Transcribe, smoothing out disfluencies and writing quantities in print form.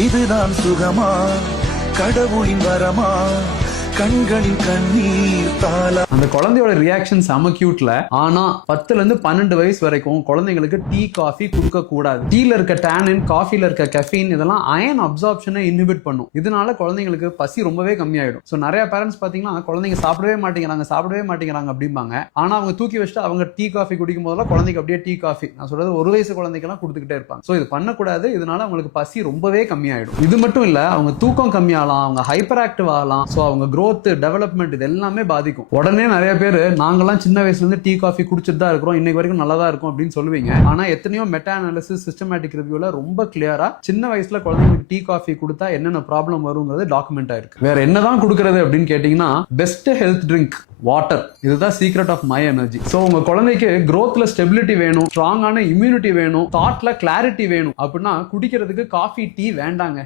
இதுதான் சுகமா கடவுளின் வரமா கண்களின் கண்ணீர் தாளா. அந்த குழந்தையோட ரியாக்ஷன் செம கியூட்ல. ஆனா 10ல இருந்து 12 வயசு வரைக்கும் குழந்தைங்களுக்கு டீ காஃபி கொடுக்க கூடாது. டீல இருக்க டானின், காஃபில இருக்க கெஃபீன் இதெல்லாம் அயன் அப்சார்ப்ஷனை இன்ஹிபிட் பண்ணும். இதனால குழந்தைங்களுக்கு பசி ரொம்பவே கம்மியாயிடும். சோ நிறைய பேரண்ட்ஸ் பாத்தீங்கன்னா குழந்தைங்க சாப்பிடவே மாட்டேங்கிறாங்க அப்படிம்பாங்க. ஆனா அவங்க தூக்கி வச்சுட்டு அவங்க டீ காஃபி குடிக்கும் போதெல்லாம் குழந்தைக்கு அப்படியே டீ காஃபி, நான் சொல்றது 1 வயசு குழந்தைக்கெல்லாம் கொடுத்துக்கிட்டே இருப்பாங்க. சோ இது பண்ணக்கூடாது. இதனால அவங்களுக்கு பசி ரொம்பவே கம்மியாயிடும். இது மட்டும் இல்ல, அவங்க தூக்கம் கம்மியாகலாம், அவங்க ஹைப்பர் ஆக்டிவ் ஆகலாம். சோ அவங்க டெவலப்மெண்ட் இது எல்லாமே பாதிக்கும். உடனே நிறைய பேர் நாங்கெல்லாம் சின்ன வயசுல இருந்து டீ காஃபி குடிச்சிட்டு தான் இருக்கிறோம், இன்னைக்கு வரைக்கும் நல்லா தான் இருக்கும் அப்படின்னு சொல்லுவீங்க. ஆனா எத்தனையோ மெட்டா அனாலிசிஸ், சிஸ்டமேட்டிக் ரிவ்யூல ரொம்ப கிளியரா சின்ன வயசுல குழந்தைங்களுக்கு டீ காஃபி கொடுத்தா என்னென்ன ப்ராப்ளம் வருங்கிறது டாக்குமெண்ட் ஆயிருக்கு. வேற என்னதான் கொடுக்கறது அப்படின்னு கேட்டீங்கன்னா, பெஸ்ட் ஹெல்த் ட்ரிங்க் வாட்டர். இதுதான் secret of my energy. So உங்க குழந்தைக்கு growthல ஸ்டெபிலிட்டி வேணும், ஸ்ட்ராங்கான இம்யூனிட்டி வேணும், தாட்ல கிளாரிட்டி வேணும் அப்படின்னா குடிக்கிறதுக்கு காஃபி, டீ வேண்டாங்க.